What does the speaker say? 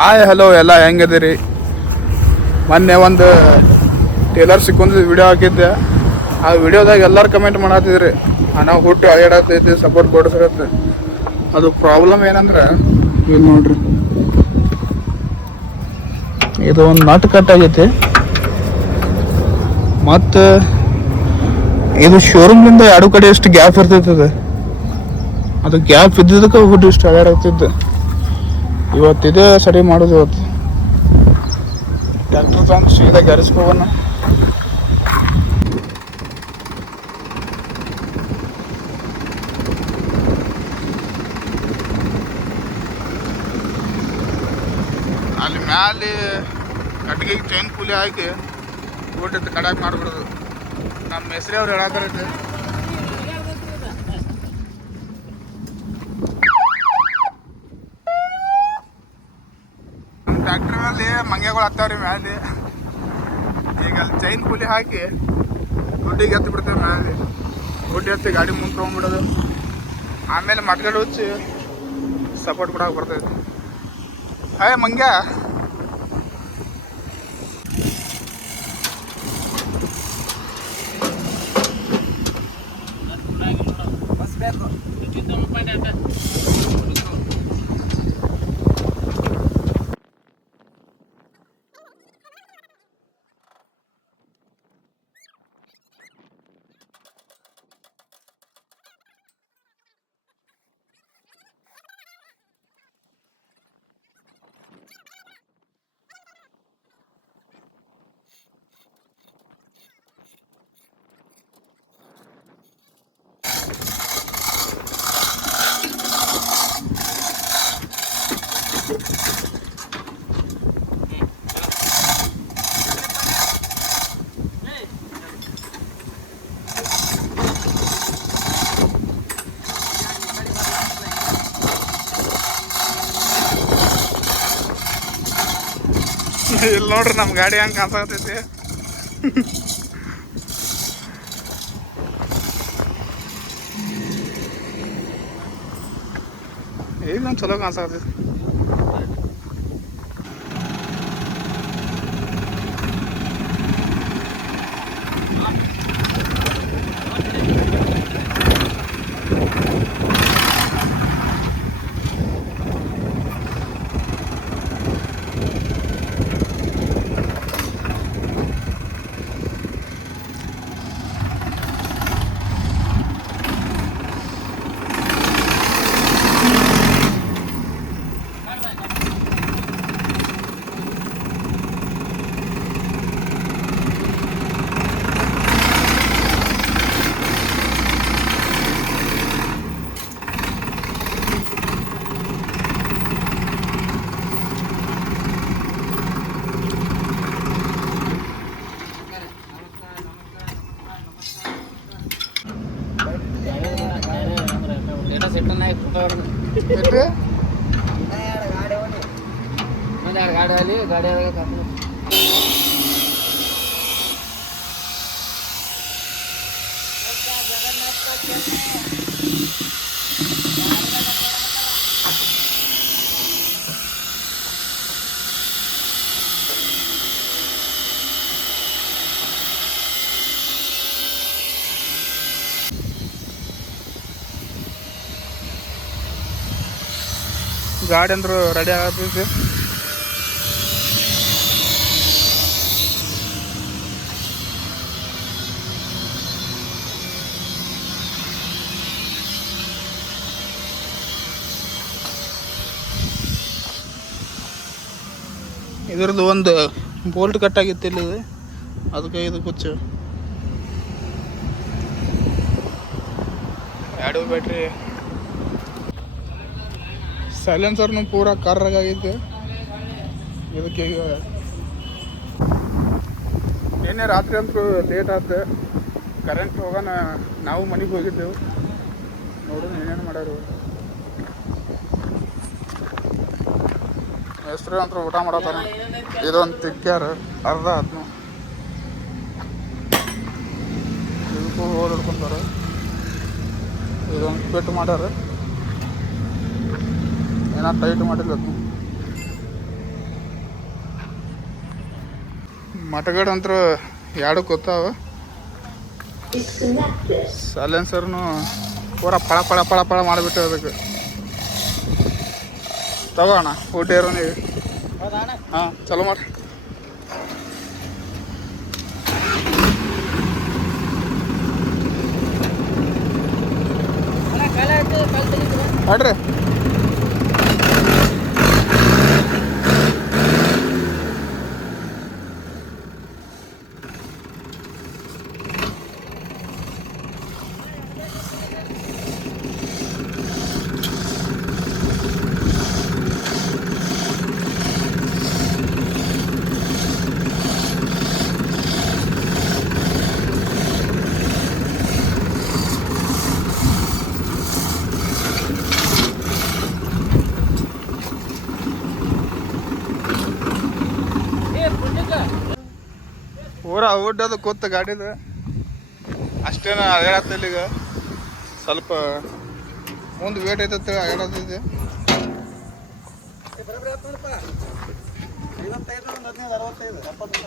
Hi hello ಎಲ್ಲ ಹೆಂಗದಿರಿ ಮೊನ್ನೆ ಒಂದು ಟೇಲರ್ ಸಿಕ್ಕೊಂದು ವಿಡಿಯೋ ಹಾಕಿದ್ದೆ. ಆ ವಿಡಿಯೋದಾಗ ಎಲ್ಲರೂ ಕಮೆಂಟ್ ಮಾಡತ್ತಿದ್ರಿ ನಾವು ಹುಟ್ಟು ಅಯ್ಯಾಡತ್ತೈತಿ ಸಪೋರ್ಟ್ ಕೊಡಿಸ್ರತ್ತೆ ಅದು ಪ್ರಾಬ್ಲಮ್ ಏನಂದ್ರೆ, ಇದು ನೋಡ್ರಿ. ಇದು ಒಂದು ನಾಟ್ ಕಟ್ ಆಗೈತಿ. ಮತ್ತು ಇದು ಶೋರೂಮ್ಲಿಂದ ಎರಡು ಕಡೆ ಎಷ್ಟು ಗ್ಯಾಪ್ ಇರ್ತೈತದೆ. ಅದು ಗ್ಯಾಪ್ ಇದ್ದಿದ್ದಕ್ಕೆ ಹುಟ್ಟು ಇಷ್ಟು ಅಯ್ಯಾಡತ್ತಿದ್ದು ಇವತ್ತಿದೆ ಸರಿ ಮಾಡೋದು ಇವತ್ತು. ಟ್ಯಾಕ್ಟರ್ ತಂದು ಸೀದಾ ಗ್ಯಾರೇಜ್ಗೆ ಅಲ್ಲಿ ಮ್ಯಾಲೆ ಕಟ್ಟಿಗೆ ಚೈನ್ ಕೂಲಿ ಹಾಕಿ ಊಟದ ಕಡಾಕ್ ಮಾಡ್ಬಿಡೋದು. ನಮ್ಮ ಹೆಸರೇ ಅವ್ರು ಹೇಳಾಕರೈತೆ ಟ್ರ್ಯಾಕ್ಟರ್ ಮೇಲೆ ಮಂಗೆಗಳು ಹತ್ತಾವ್ರಿ ಮ್ಯಾಲೆ. ಈಗ ಅಲ್ಲಿ ಚೈನ್ ಕೂಲಿ ಹಾಕಿ ಗುಡ್ಡಿಗೆ ಎತ್ತಿ ಬಿಡ್ತೇವೆ ಮ್ಯಾಲೆ. ಗುಡ್ಡಿ ಎತ್ತಿ ಗಾಡಿ ಮುಂದೆ ತೊಗೊಂಡ್ಬಿಡೋದು. ಆಮೇಲೆ ಮಟ್ಗಡೆ ಹುಚ್ಚಿ ಸಪೋರ್ಟ್ ಕೊಡಕ್ಕೆ ಬರ್ತೈತೆ. ಹಾಯ್ ಮಂಗ್ಯ. ಇಲ್ಲಿ ನೋಡ್ರಿ ನಮ್ಮ ಗಾಡಿ ಹೆಂಗೆ ಕಾಣ್ಸಾಕತೈತಿ ಈಗ ಒಂದು ಚಲೋ ಕಾಣ್ಸಾಕತೈತಿ ಎಷ್ಟ್ರಿ? ಗಾಡಿ ಗಾಡಿ ಗಾಡಿ ಅಂದ್ರೆ ರೆಡಿ ಆಗತ್ತೈತಿ. ಇದ್ರದ್ದು ಒಂದು ಬೋಲ್ಟ್ ಕಟ್ ಆಗಿತ್ತು ಇಲ್ಲಿ. ಅದಕ್ಕೆ ಇದು ಕುಚ್ಚು. ಎರಡು ಬ್ಯಾಟ್ರಿ ಸೈಲೆನ್ಸರ್ನು ಪೂರ ಕರ್ರಾಗೈತೆ ಇದಕ್ಕೆ ನಿನ್ನೆ ರಾತ್ರಿ ಅಂತೂ ಲೇಟ್ ಆಯ್ತು ಕರೆಂಟ್ ಹೋಗೋಣ, ನಾವು ಮನೆಗೆ ಹೋಗಿದ್ದೆವು. ನೋಡೋಣ ಏನೇನು ಮಾಡ್ಯಾರು ಹೆಸ್ರು ಅಂತ ಊಟ ಮಾಡತ್ತಾರ ಇದೊಂದು ತಿಕ್ಕ್ಯಾರ, ಅರ್ಧ ಆತ್ನು ಇದಕ್ಕೂ ಹೋಗಿ ಹಿಡ್ಕೊಂತಾರ ಇದೊಂದು ಪೆಟ್ಟು ಮಾಡ್ಯಾರ. ಏನಾರು ಟೈಟ್ ಮಾಡಿರ್ಬೇಕು ಅಂತ ಎರಡು ಗೊತ್ತಾವ ಸೈಲೆನ್ಸರ್ನು ಪೂರ ಪಳ ಪಳ ಪಳ ಪಳ ಮಾಡಿಬಿಟ್ಟು ಅದಕ್ಕೆ. ತಗೋಣ ಊಟ ಇರೋ ನೀವು ಹಾಂ, ಚಲೋ ಮಾಡಿ. ಮಾಡ್ರಿ ಊರ ಊಟದ ಕೂತ ಗಾಡಿದ. ಅಷ್ಟೇನ ಅಗಾಡತ್ತಿಲ್ಲ ಈಗ ಸ್ವಲ್ಪ ಮುಂದೆ ವೇಟ್ ಐತತ್ತೆ ಅಗಾಡತ್ತಿದೆ ಐವತ್ತೈದು, ಒಂದು ಹದಿನೈದು, ಅರವತ್ತೈದು ಎಪ್ಪತ್ತು